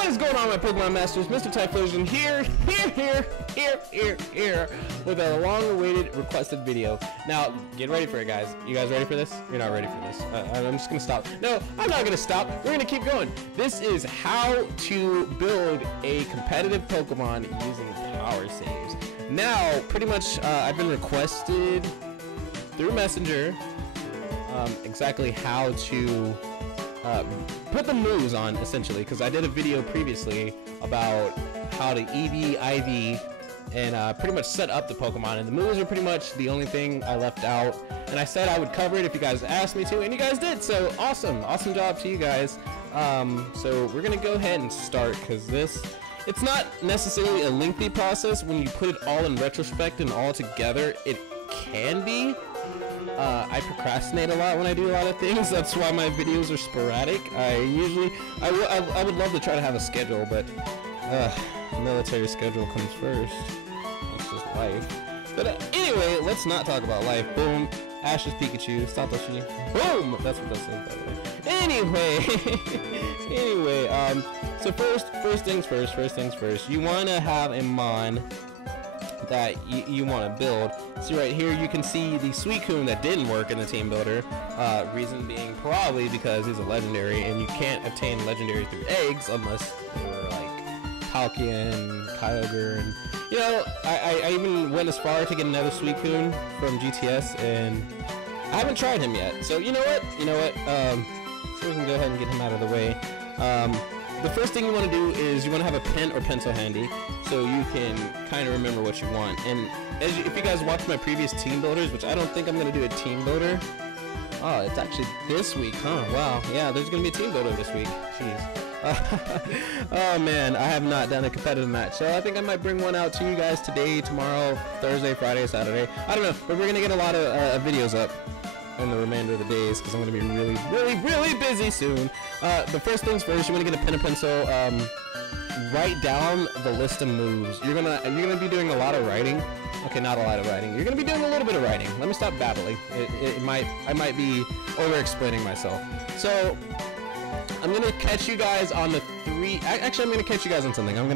What is going on, my Pokemon Masters? Mr. Typhlosion here, with a long-awaited requested video. Now, get ready for it, guys. You guys ready for this? You're not ready for this. I'm just gonna stop. No, I'm not gonna stop. We're gonna keep going. This is how to build a competitive Pokemon using power saves. Now, pretty much, I've been requested through Messenger exactly how to put the moves on, essentially, because I did a video previously about how to EV, IV, and pretty much set up the Pokemon, and the moves are pretty much the only thing I left out, and I said I would cover it if you guys asked me to, and you guys did, so awesome job to you guys. So we're gonna go ahead and start, because it's not necessarily a lengthy process. When you put it all in retrospect and all together, it can be. I procrastinate a lot when I do a lot of things. That's why my videos are sporadic. I would love to try to have a schedule, but military schedule comes first. That's just life. But anyway, let's not talk about life. Boom. Ash's Pikachu. Satoshi. Boom. That's what that says, by the way. Anyway, so first things first. You want to have a mon that you want to build. See right here, you can see the Suicune that didn't work in the team builder. Reason being probably because he's a legendary, and you can't obtain legendary through eggs unless you're like Palkia, Kyogre, and you know, I even went as far to get another Suicune from GTS, and I haven't tried him yet. So you know what? So we can go ahead and get him out of the way. The first thing you want to do is you want to have a pen or pencil handy so you can kind of remember what you want. And if you guys watched my previous team builders, which I don't think I'm going to do a team builder. Oh, it's actually this week, huh? Wow. Yeah, there's going to be a team builder this week. Jeez. Oh, man. I have not done a competitive match. So I think I might bring one out to you guys today, tomorrow, Thursday, Friday, Saturday. I don't know. But we're going to get a lot of videos up in the remainder of the days because I'm going to be really busy soon. The first things first, you want to get a pen and pencil. Write down the list of moves. You're gonna be doing a lot of writing. Okay, not a lot of writing. You're gonna be doing a little bit of writing. Let me stop babbling. I might be over-explaining myself. So I'm gonna catch you guys on the Actually, I'm gonna catch you guys on something. So I'm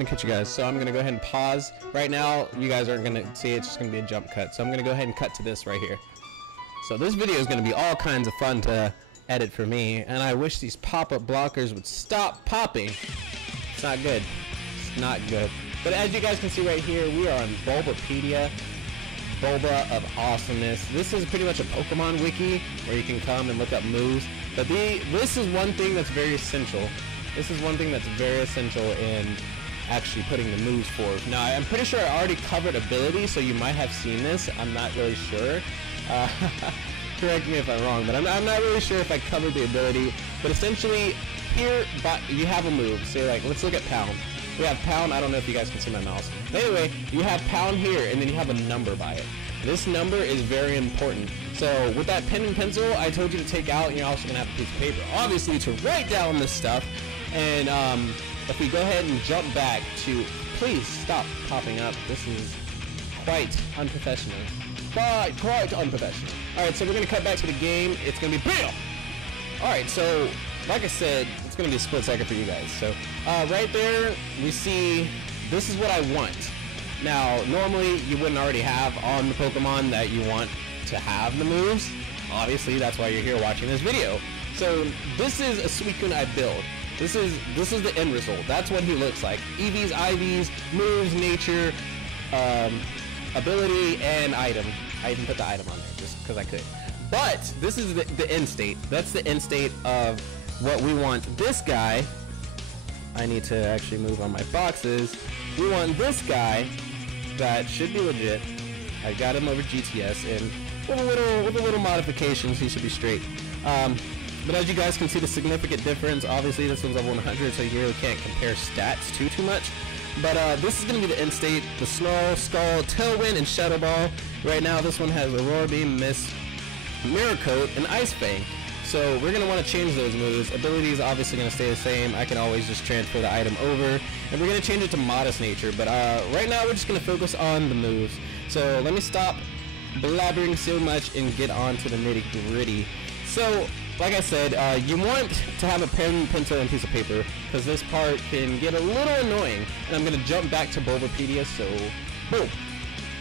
gonna go ahead and pause right now. You guys aren't gonna see it. It's just gonna be a jump cut. So I'm gonna go ahead and cut to this right here. So this video is gonna be all kinds of fun to edit for me, and I wish these pop-up blockers would stop popping. It's not good. It's not good. But as you guys can see right here, we are on Bulbapedia, Bulba of Awesomeness. This is pretty much a Pokemon wiki where you can come and look up moves. But this is one thing that's very essential. This is one thing that's very essential in actually putting the moves forward. Now, I'm pretty sure I already covered ability, so you might have seen this. I'm not really sure. Correct me if I'm wrong, but I'm not really sure if I covered the ability. But essentially, here you have a move. So like, let's look at Pound. We have Pound. I don't know if you guys can see my mouse. But anyway, you have Pound here, and then you have a number by it. This number is very important. So with that pen and pencil, I told you to take out. You're also gonna have a piece of paper, obviously, to write down this stuff. And if we go ahead and jump back to, please stop popping up. This is quite unprofessional. Quite unprofessional. Alright, so we're going to cut back to the game. It's going to be BAM! Alright, so like I said, it's going to be a split second for you guys. So right there, we see this is what I want. Now, normally you wouldn't already have on the Pokemon that you want to have the moves. Obviously, that's why you're here watching this video. So this is a Suicune I built. This is the end result. That's what he looks like. EVs, IVs, moves, nature, ability, and item. I even put the item on there just because I could. But this is the end state. That's the end state of what we want. This guy, I need to actually move on my boxes. We want this guy that should be legit. I got him over GTS, and with a little modifications, he should be straight. But as you guys can see, the significant difference. Obviously, this one's level 100, so you really can't compare stats too much. But this is going to be the end state. The Snarl, Skull, Tailwind, and Shadow Ball. Right now, this one has Aurora Beam, Mist, Mirror Coat, and Ice Fang. So we're going to want to change those moves. Ability is obviously going to stay the same. I can always just transfer the item over. And we're going to change it to Modest Nature. But right now, we're just going to focus on the moves. So let me stop blabbering so much and get on to the nitty-gritty. So like I said, you want to have a pen, pencil, and piece of paper, because this part can get a little annoying. And I'm going to jump back to Bulbapedia, so boom.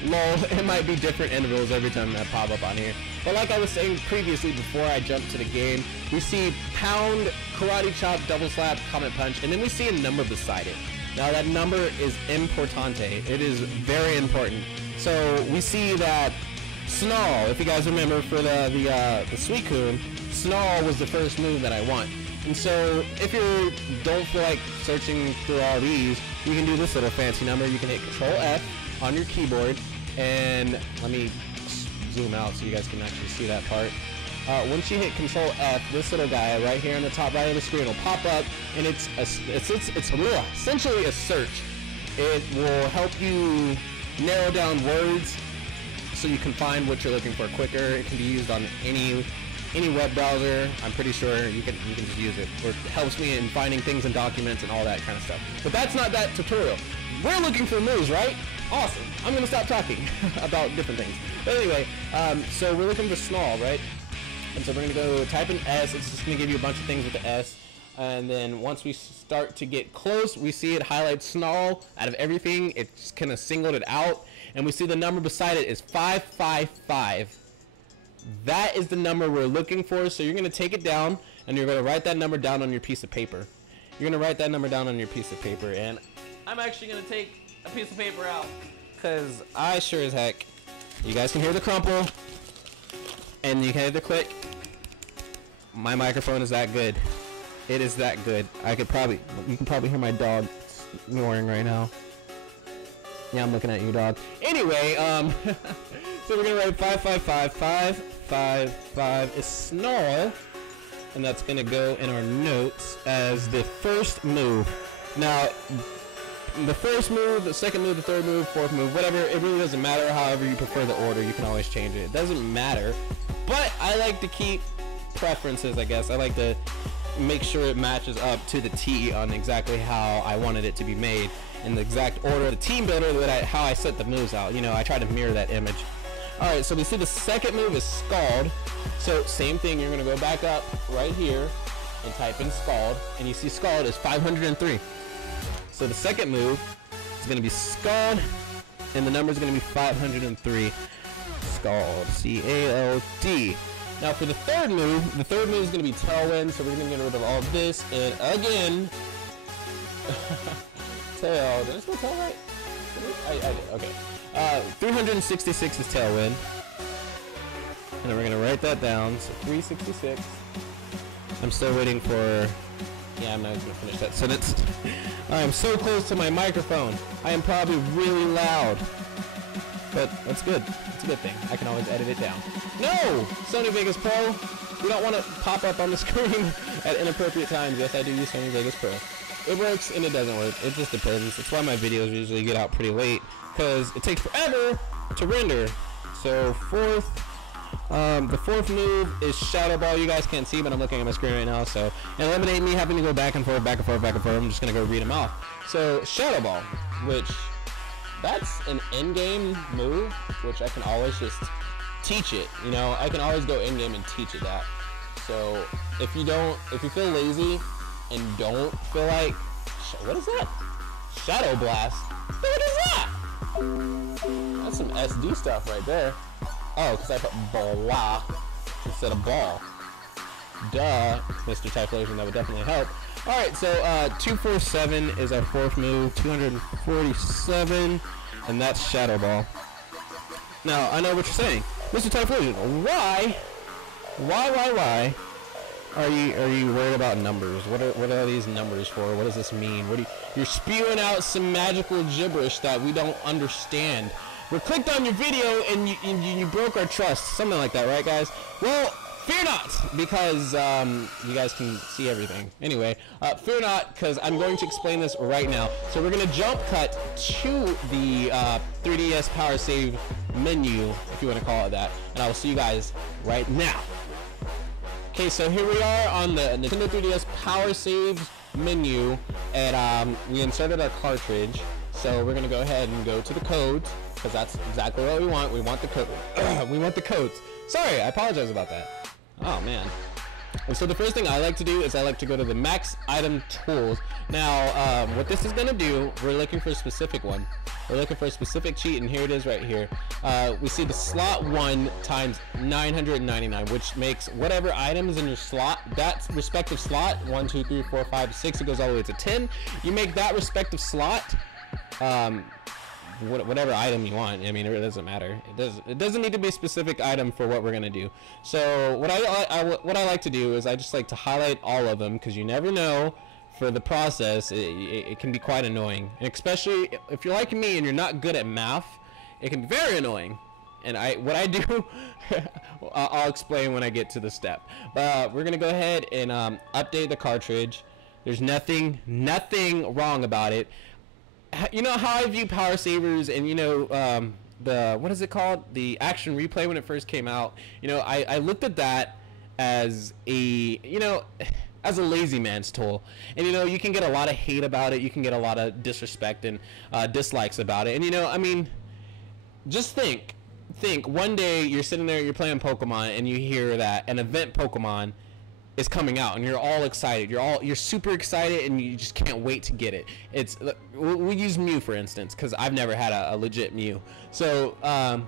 Lol, it might be different intervals every time I pop up on here. But like I was saying previously before I jumped to the game, we see pound, karate chop, double slap, comet punch, and then we see a number beside it. Now that number is importante. It is very important. So we see that Snarl, if you guys remember for the Suicune, Snarl was the first move that I want. And so if you don't feel like searching through all these, you can do this little fancy number. You can hit Control F on your keyboard, and let me zoom out so you guys can actually see that part. Once you hit Control F, this little guy right here on the top right of the screen will pop up, and it's essentially a search. It will help you narrow down words so you can find what you're looking for quicker. It can be used on any web browser. I'm pretty sure you can just use it. Or it helps me in finding things in documents and all that kind of stuff. But that's not that tutorial. We're looking for moves, right? Awesome. I'm gonna stop talking about different things. But anyway, so we're looking for Snarl, right? And so we're gonna go type in S. It's just gonna give you a bunch of things with the S. And then once we start to get close, we see it highlight Snarl. Out of everything, it's kind of singled it out. And we see the number beside it is 555. That is the number we're looking for. So you're gonna take it down, and you're gonna write that number down on your piece of paper. You're gonna write that number down on your piece of paper, and I'm actually gonna take a piece of paper out, because I sure as heck, you guys can hear the crumple, and you can hear the click. My microphone is that good. It is that good. You can probably hear my dog snoring right now. Yeah, I'm looking at you, dog. Anyway, so we're gonna write 555. 555 is Snarl, and that's gonna go in our notes as the first move. Now, the first move, the second move, the third move, fourth move, whatever, it really doesn't matter. However you prefer the order, you can always change it. It doesn't matter, but I like to keep preferences, I guess. I like to make sure it matches up to the T on exactly how I wanted it to be made in the exact order. The team builder, how I set the moves out, you know, I try to mirror that image. Alright, so we see the second move is Scald. So same thing, you're gonna go back up right here and type in Scald, and you see Scald is 503. So the second move is going to be Scald, and the number is going to be 503. Scald, C-A-L-D. Now for the third move is going to be Tailwind, so we're going to get rid of all of this, and again, Tail, did I spell Tail right? I did, okay. 366 is Tailwind, and then we're going to write that down, so 366. I'm still waiting for... Yeah, I'm not going to finish that sentence. I am so close to my microphone. I am probably really loud. But that's good. It's a good thing. I can always edit it down. No! Sony Vegas Pro! We don't want to pop up on the screen at inappropriate times. Yes, I do use Sony Vegas Pro. It works and it doesn't work. It just depends. That's why my videos usually get out pretty late, because it takes forever to render. So the fourth move is Shadow Ball. You guys can't see, but I'm looking at my screen right now, so eliminate me having to go back and forth, back and forth, back and forth. I'm just gonna go read them off. So Shadow Ball, which that's an in-game move, which I can always just teach it. You know, I can always go in-game and teach it that. So if you feel lazy and don't feel like, what is that? Shadow Blast. What is that? That's some SD stuff right there. Oh, because I put blah instead of ball. Duh, Mr. Typhlosion, that would definitely help. Alright, so 247 is our fourth move, 247, and that's Shadow Ball. Now, I know what you're saying. Mr. Typhlosion, why are you worried about numbers? What are these numbers for? What does this mean? You're spewing out some magical gibberish that we don't understand. We clicked on your video and you broke our trust, something like that, right, guys? Well, fear not, because you guys can see everything. Anyway, fear not, because I'm going to explain this right now. So we're going to jump cut to the 3DS Power Save menu, if you want to call it that, and I will see you guys right now. Okay, so here we are on the Nintendo 3DS Power Save menu, and we inserted our cartridge. So we're gonna go ahead and go to the codes, because that's exactly what we want. We want the code. We want the codes. Sorry, I apologize about that. Oh man. And so the first thing I like to do is I like to go to the max item tools. Now, what this is gonna do, we're looking for a specific one. We're looking for a specific cheat, and here it is right here. We see the slot 1 times 999, which makes whatever items in your slot, that respective slot, 1, 2, 3, 4, 5, 6, it goes all the way to 10. You make that respective slot, whatever item you want. I mean, it doesn't matter. It doesn't need to be a specific item for what we're gonna do. So what I like to do is I just like to highlight all of them, because you never know. For the process, it can be quite annoying, and especially if you're like me and you're not good at math, it can be very annoying. And what I do, I'll explain when I get to the step. But we're gonna go ahead and update the cartridge. There's nothing wrong about it. You know how I view Power Savers, and you know the, what is it called, the Action Replay when it first came out. You know, I looked at that as a, you know, as a lazy man's tool. And you know, you can get a lot of hate about it, you can get a lot of disrespect and dislikes about it. And you know, I mean, just think one day you're sitting there, you're playing Pokemon, and you hear that an event Pokemon is coming out, and you're all excited, you're super excited, and you just can't wait to get it. It's, we use Mew for instance, because I've never had a legit Mew. So the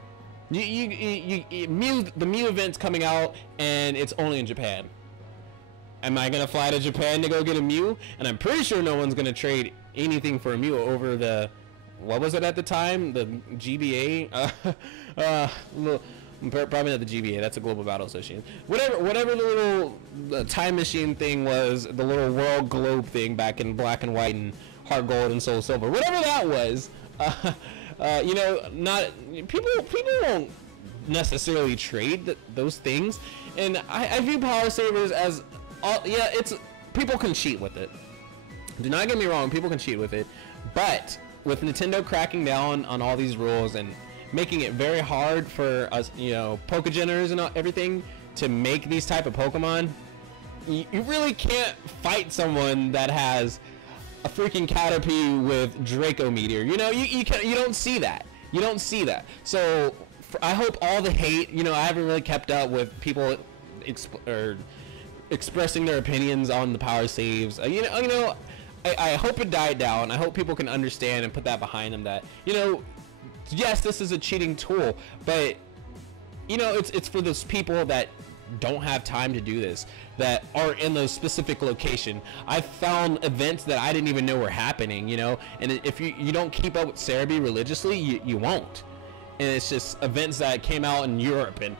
Mew event's coming out, and it's only in Japan. Am I gonna fly to Japan to go get a Mew? And I'm pretty sure no one's gonna trade anything for a Mew over the, what was it at the time? The GBA? Probably not the GBA. That's a Global Battle Association. Whatever the little time machine thing was, the little world globe thing back in Black and White and Heart Gold and Soul Silver. Whatever that was, you know, not people won't necessarily trade those things. And I view Power Savers as, yeah, it's, people can cheat with it. Do not get me wrong, people can cheat with it, but with Nintendo cracking down on all these rules and making it very hard for us, you know, Pokegeners and everything to make these type of Pokemon, you really can't fight someone that has a freaking Caterpie with Draco Meteor. You know, you don't see that. You don't see that. So I hope all the hate, you know, I haven't really kept up with people expressing their opinions on the power saves. I hope it died down. I hope people can understand and put that behind them, that, you know, yes, this is a cheating tool, but you know, it's for those people that don't have time to do this, that are in those specific location. I found events that I didn't even know were happening, you know, and if you don't keep up with Cerebi religiously, you won't. And it's just events that came out in Europe, and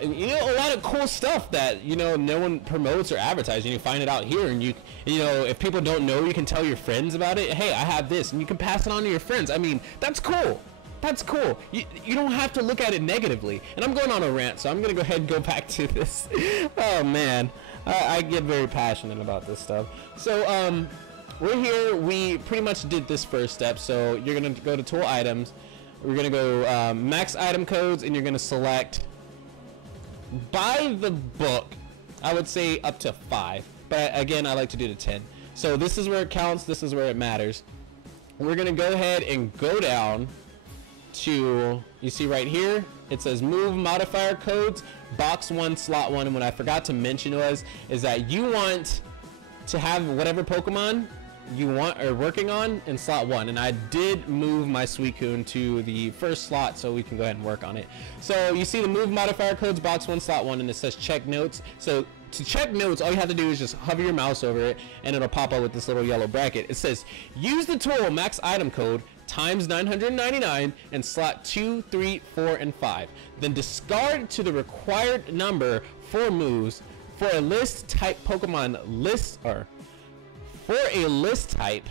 you know, a lot of cool stuff that, you know, no one promotes or advertises, and you find it out here, and you know, if people don't know, you can tell your friends about it. Hey, I have this, and you can pass it on to your friends. I mean, that's cool. That's cool. You don't have to look at it negatively. And I'm going on a rant, so I'm gonna go ahead and go back to this. Oh man, I get very passionate about this stuff. So we're here. We pretty much did this first step. So you're gonna go to tool items. We're gonna go max item codes, and you're gonna select, by the book, I would say up to 5, but again, I like to do to 10. So this is where it counts. This is where it matters. We're gonna go ahead and go down to, you see right here, it says move modifier codes, box 1, slot 1. And what I forgot to mention is that you want to have whatever Pokemon you want or working on in slot 1, and I did move my Suicune to the first slot so we can go ahead and work on it. So you see the move modifier codes, box 1, slot 1, and it says check notes. So to check notes, all you have to do is just hover your mouse over it, and it'll pop up with this little yellow bracket. It says use the tool max item code times 999 in slot 2, 3, 4, and 5. Then discard to the required number 4 moves for a list type Pokemon list, or for a list type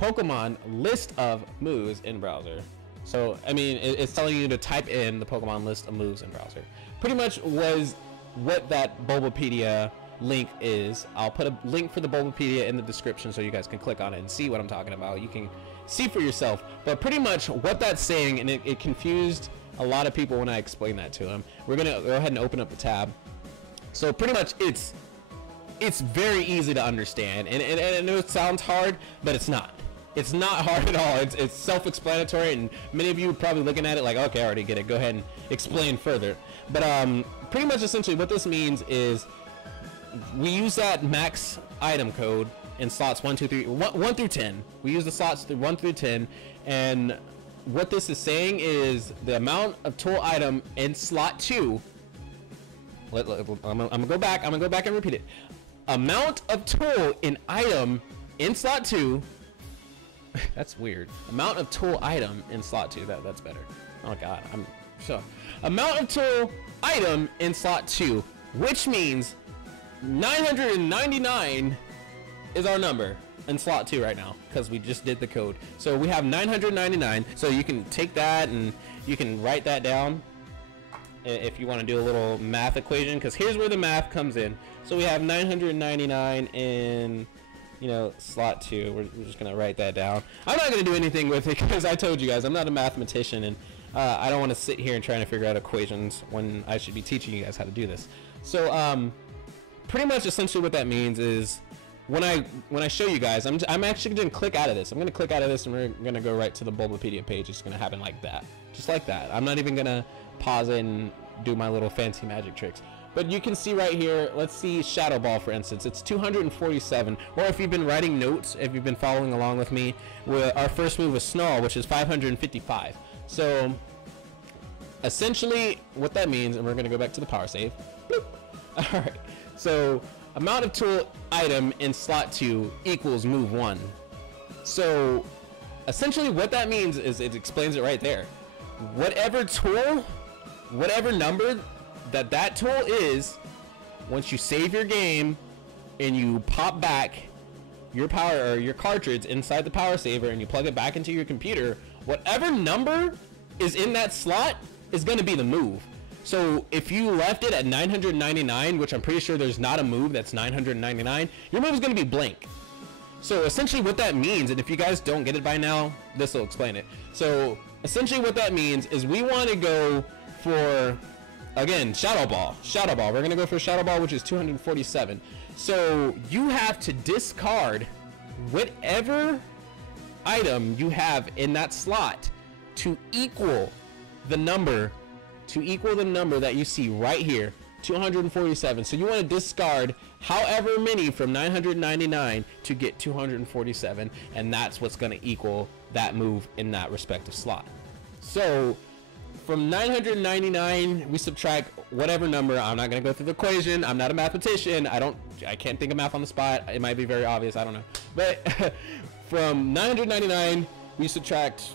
Pokemon list of moves in browser. So I mean, it's telling you to type in the Pokemon list of moves in browser. Pretty much was what that Bulbapedia link is. I'll put a link for the Bulbapedia in the description so you guys can click on it and see what I'm talking about. You can see for yourself. But pretty much what that's saying, and it confused a lot of people when I explained that to them. We're gonna go ahead and open up the tab. So pretty much it's very easy to understand, and I know it sounds hard, but it's not. It's not hard at all. It's self-explanatory, and many of you are probably looking at it like, okay, I already get it. Go ahead and explain further. But pretty much essentially what this means is we use that max item code in slots 1 through 10. We use the slots through 1 through 10, and what this is saying is the amount of tool item in slot 2. I'm gonna go back and repeat it. Amount of tool in item in slot 2. That's weird. Amount of tool item in slot 2. That's better. Oh god, I'm so. Amount of tool item in slot 2, which means 999 is our number in slot 2 right now, because we just did the code. So we have 999. So you can take that and you can write that down if you want to do a little math equation, because here's where the math comes in. So we have 999 in, you know, slot 2. We're just gonna write that down. I'm not gonna do anything with it because I told you guys I'm not a mathematician, and I don't want to sit here and trying to figure out equations when I should be teaching you guys how to do this. So pretty much essentially what that means is when I show you guys, I'm actually going to click out of this. I'm going to click out of this and we're going to go right to the Bulbapedia page. It's going to happen like that. Just like that. I'm not even going to pause it and do my little fancy magic tricks. But you can see right here, let's see Shadow Ball for instance. It's 247. Or if you've been writing notes, if you've been following along with me, our first move was Snarl, which is 555. So essentially what that means, and we're going to go back to the power save. Bloop. All right. So amount of tool item in slot 2 equals move 1. So essentially what that means is it explains it right there. Whatever tool, whatever number that tool is, once you save your game and you pop back your power or your cartridge inside the power saver and you plug it back into your computer, whatever number is in that slot is going to be the move. So if you left it at 999, which I'm pretty sure there's not a move that's 999, your move is going to be blank. So essentially what that means, and if you guys don't get it by now, this will explain it. So essentially what that means is we want to go for, again, Shadow Ball. Shadow Ball. We're going to go for Shadow Ball, which is 247. So you have to discard whatever item you have in that slot to equal the number that you see right here, 247. So you want to discard however many from 999 to get 247, and that's what's going to equal that move in that respective slot. So from 999 we subtract whatever number. I'm not going to go through the equation. I'm not a mathematician. I can't think of math on the spot. It might be very obvious, I don't know. But from 999 we subtract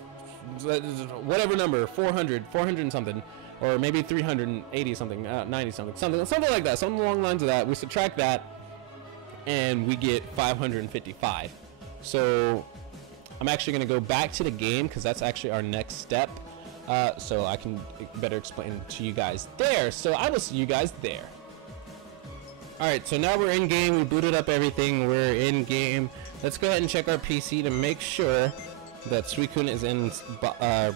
whatever number, 400 and something, or maybe 380 something, 90 something like that, something along the lines of that. We subtract that and we get 555. So I'm actually going to go back to the game because that's actually our next step, so I can better explain to you guys there. So I will see you guys there. Alright, so now we're in game. We booted up everything. We're in game. Let's go ahead and check our PC to make sure that Suicune is in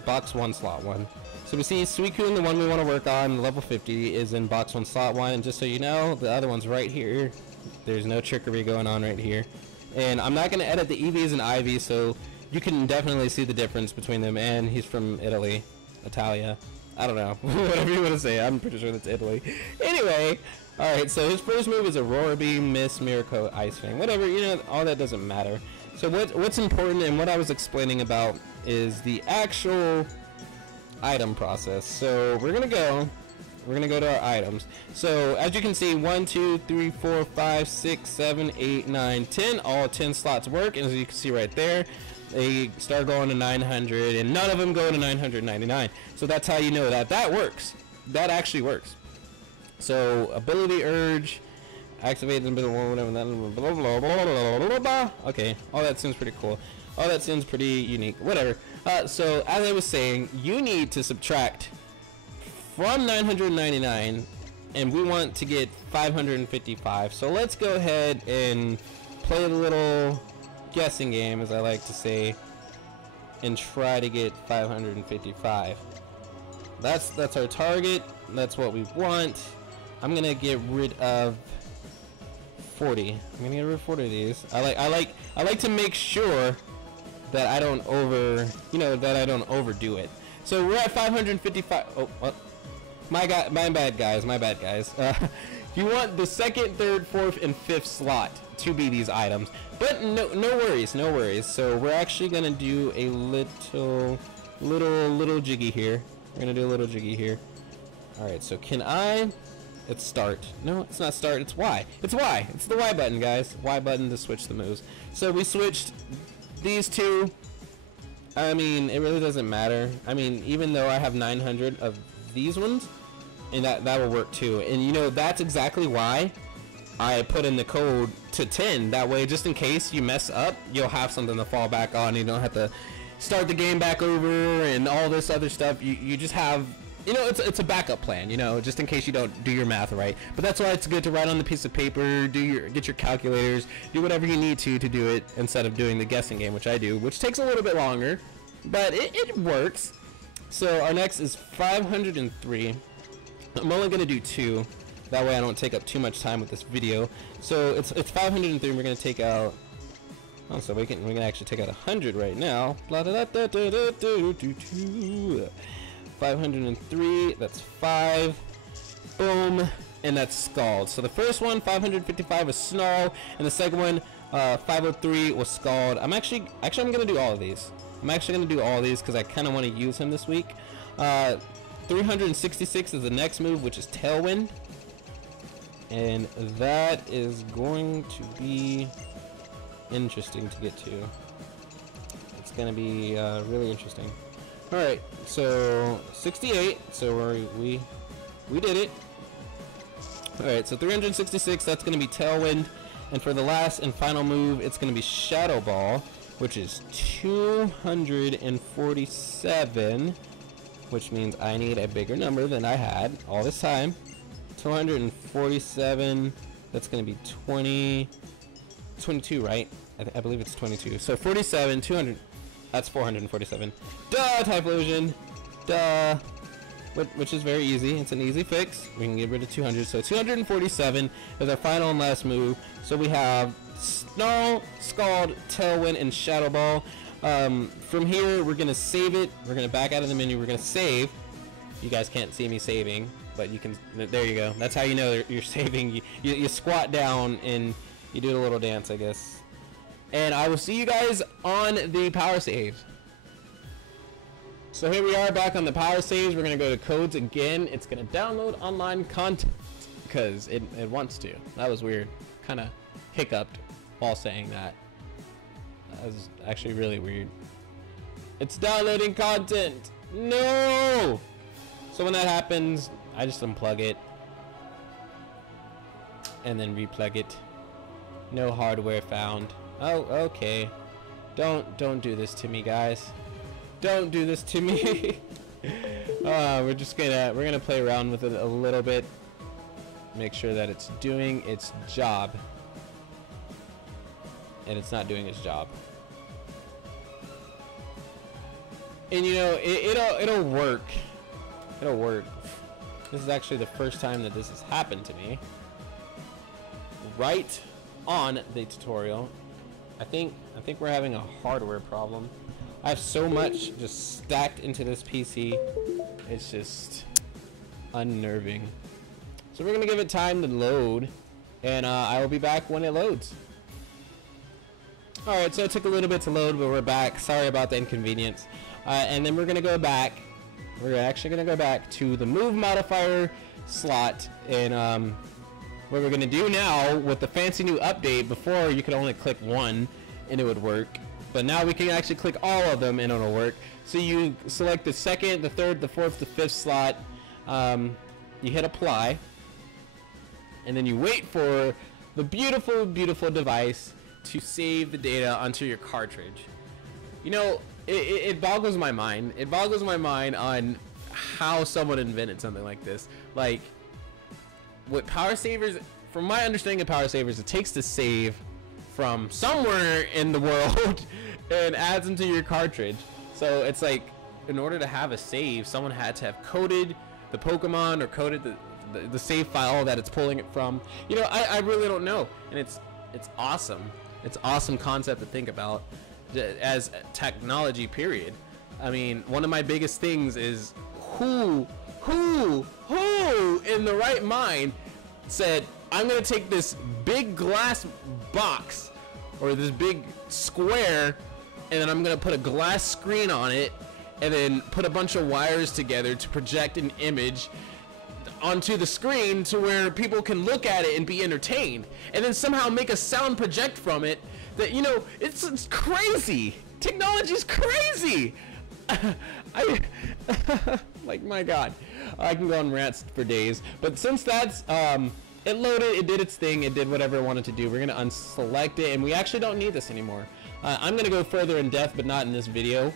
box 1 slot 1. So we see Suicune, the one we want to work on, level 50, is in box 1 slot 1, and just so you know, the other one's right here. There's no trickery going on right here. And I'm not going to edit the EVs and IVs, so you can definitely see the difference between them. And he's from Italy, Italia, I don't know, whatever you want to say, I'm pretty sure that's Italy. Anyway, alright, so his first move is Aurora Beam, Miss, Miracle, Ice Fang, whatever, you know, all that doesn't matter. So what's important and what I was explaining about is the actual item process. So we're gonna go to our items. So as you can see, 1 2 3 4 5 6 7 8 9 10, all 10 slots work, and as you can see right there, they start going to 900 and none of them go to 999. So that's how you know that works. That actually works. So ability urge, activate them, whatever that, blah, blah, blah, blah, blah. Okay, all that seems pretty cool. All that seems pretty unique. Whatever. So as I was saying, you need to subtract from 999, and we want to get 555. So let's go ahead and play a little guessing game, as I like to say, and try to get 555. That's our target. That's what we want. I'm gonna get rid of 40. I'm gonna get rid of 40 of these. I like to make sure that I don't overdo it. So we're at 555. Oh, what? My bad guys. You want the second, third, fourth, and fifth slot to be these items. But no worries, no worries. So we're actually gonna do a little jiggy here. We're gonna do a little jiggy here. All right. So can I? It's start. No, it's not start. It's Y. It's Y. It's the Y button, guys. Y button to switch the moves. So we switched these two. I mean, it really doesn't matter. I mean, even though I have 900 of these ones, and that will work too. And you know, that's exactly why I put in the code to 10. That way, just in case you mess up, you'll have something to fall back on. You don't have to start the game back over and all this other stuff. You just have, you know, it's a backup plan, you know, just in case you don't do your math right. But that's why it's good to write on the piece of paper, get your calculators, do whatever you need to do it, instead of doing the guessing game, which I do, which takes a little bit longer, but it works. So our next is 503. I'm only gonna do 2, that way I don't take up too much time with this video. So it's 503, and we're gonna take out, oh, so we can actually take out 100 right now. 503, that's 5, boom, and that's Scald. So the first one, 555, was Snarl, and the second one, 503, was Scald. I'm gonna do all of these. I'm actually gonna do all of these because I kind of want to use him this week. 366 is the next move, which is Tailwind, and that is going to be interesting to get to. It's gonna be really interesting. All right, so 68. So we did it. All right, so 366. That's gonna be Tailwind, and for the last and final move, it's gonna be Shadow Ball, which is 247. Which means I need a bigger number than I had all this time. 247, that's gonna be 22, right? I believe it's 22. So 47, 200, that's 447. Duh, Typhlosion, duh. Which is very easy, it's an easy fix. We can get rid of 200, so 247 is our final and last move. So we have Snarl, Scald, Tailwind, and Shadow Ball. From here, we're gonna save it. We're gonna back out of the menu. We're gonna save. You guys can't see me saving, but you can. There you go. That's how you know you're saving. You squat down and you do a little dance, I guess. And I will see you guys on the power saves. So here we are back on the power saves. We're gonna go to codes again. It's gonna download online content because it wants to. That was weird. Kind of hiccuped while saying that. That was actually really weird. It's downloading content. No! So when that happens, I just unplug it and then replug it. No hardware found. Oh, okay. Don't do this to me, guys. Don't do this to me. We're gonna play around with it a little bit. Make sure that it's doing its job. And it's not doing its job. And you know, it'll work. It'll work. This is actually the first time that this has happened to me. Right on the tutorial. I think we're having a hardware problem. I have so much just stacked into this PC. It's just unnerving. So we're gonna give it time to load, and I will be back when it loads. Alright, so it took a little bit to load, but we're back. Sorry about the inconvenience. And then we're gonna go back. We're actually gonna go back to the move modifier slot, and what we're gonna do now with the fancy new update, before you could only click one and it would work, but now we can actually click all of them and it'll work. So you select the second, the third, the fourth, the fifth slot, you hit apply, and then you wait for the beautiful, beautiful device to save the data onto your cartridge. You know, it boggles my mind. It boggles my mind on how someone invented something like this. Like, what power savers, from my understanding of power savers, it takes the save from somewhere in the world and adds them to your cartridge. So it's like, in order to have a save, someone had to have coded the Pokemon or coded the save file that it's pulling it from. You know, I really don't know, and it's awesome. It's awesome concept to think about as technology, period. I mean, one of my biggest things is who in the right mind said, I'm gonna take this big glass box or this big square, and then I'm gonna put a glass screen on it, and then put a bunch of wires together to project an image onto the screen to where people can look at it and be entertained, and then somehow make a sound project from it that, you know, it's crazy. Technology's crazy. Like, my God, I can go on rants for days, but since that's it loaded, it did its thing, it did whatever it wanted to do. We're gonna unselect it, and we actually don't need this anymore. I'm gonna go further in depth, but not in this video,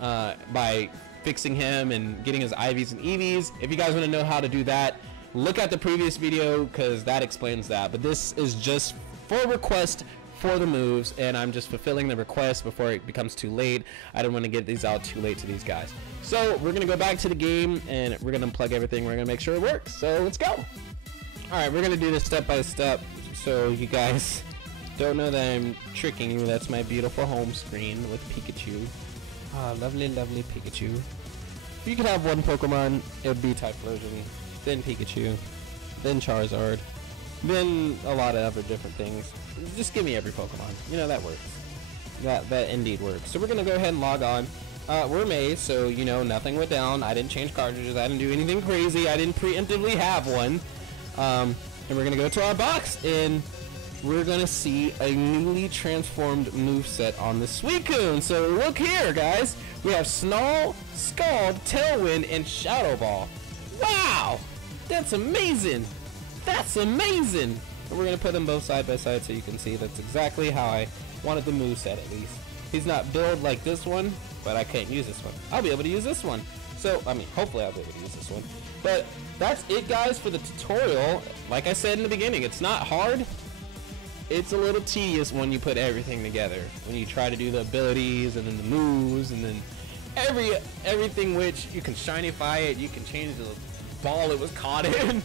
by fixing him and getting his IVs and EVs. If you guys want to know how to do that, look at the previous video, because that explains that. But this is just for request for the moves, and I'm just fulfilling the request before it becomes too late. I don't want to get these out too late to these guys. So we're gonna go back to the game, and we're gonna unplug everything. We're gonna make sure it works. So let's go. All right, we're gonna do this step by step, so you guys don't know that I'm tricking you. That's my beautiful home screen with Pikachu. Ah, lovely, lovely Pikachu. If you could have one Pokemon, it would be Typhlosion, then Pikachu, then Charizard, then a lot of other different things. Just give me every Pokemon. You know, that works. That indeed works. So we're gonna go ahead and log on. We're May, so you know, nothing went down. I didn't change cartridges. I didn't do anything crazy. I didn't preemptively have one. And we're gonna go to our box, and we're gonna see a newly transformed moveset on the Suicune. So look here, guys. We have Snarl, Scald, Tailwind, and Shadow Ball. Wow! That's amazing! That's amazing! And we're gonna put them both side by side so you can see that's exactly how I wanted the moveset, at least. He's not built like this one, but I can't use this one. I'll be able to use this one. So, I mean, hopefully I'll be able to use this one. But that's it, guys, for the tutorial. Like I said in the beginning, it's not hard. It's a little tedious when you put everything together. When you try to do the abilities and then the moves and then everything, which you can shinify it, you can change the ball it was caught in.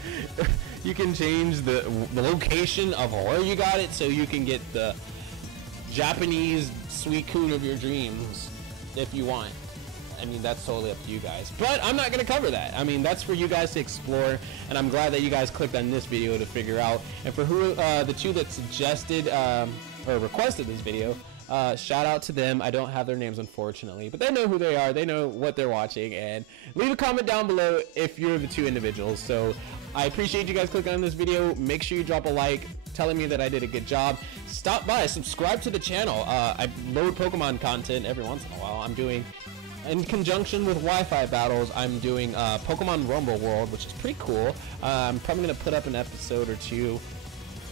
You can change the location of where you got it, so you can get the Japanese Suicune of your dreams if you want. I mean, that's totally up to you guys, but I'm not going to cover that. I mean, that's for you guys to explore, and I'm glad that you guys clicked on this video to figure out. And for who the two that suggested or requested this video, shout out to them. I don't have their names, unfortunately, but they know who they are. They know what they're watching, and leave a comment down below if you're the two individuals. So I appreciate you guys clicking on this video. Make sure you drop a like telling me that I did a good job. Stop by, subscribe to the channel. I load Pokemon content every once in a while. I'm doing, in conjunction with Wi-Fi battles, I'm doing Pokemon Rumble World, which is pretty cool. I'm probably going to put up an episode or two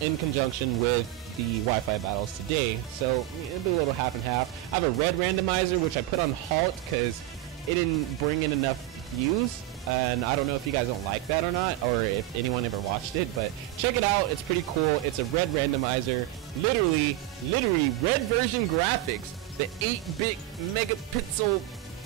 in conjunction with the Wi-Fi battles today, so it'll be a little half and half. I have a red randomizer, which I put on halt because it didn't bring in enough views, and I don't know if you guys don't like that or not, or if anyone ever watched it, but check it out. It's pretty cool. It's a red randomizer, literally red version graphics, the 8-bit megapixel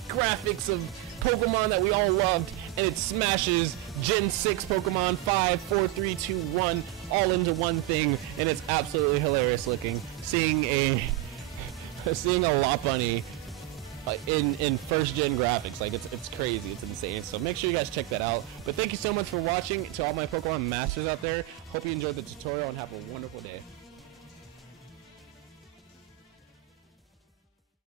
graphics of Pokemon that we all loved, and it smashes Gen 6 Pokemon 5, 4, 3, 2, 1 all into one thing, and it's absolutely hilarious looking. Seeing a Lopunny in first gen graphics, like it's crazy, it's insane. So make sure you guys check that out. But thank you so much for watching. To all my Pokemon masters out there, hope you enjoyed the tutorial and have a wonderful day.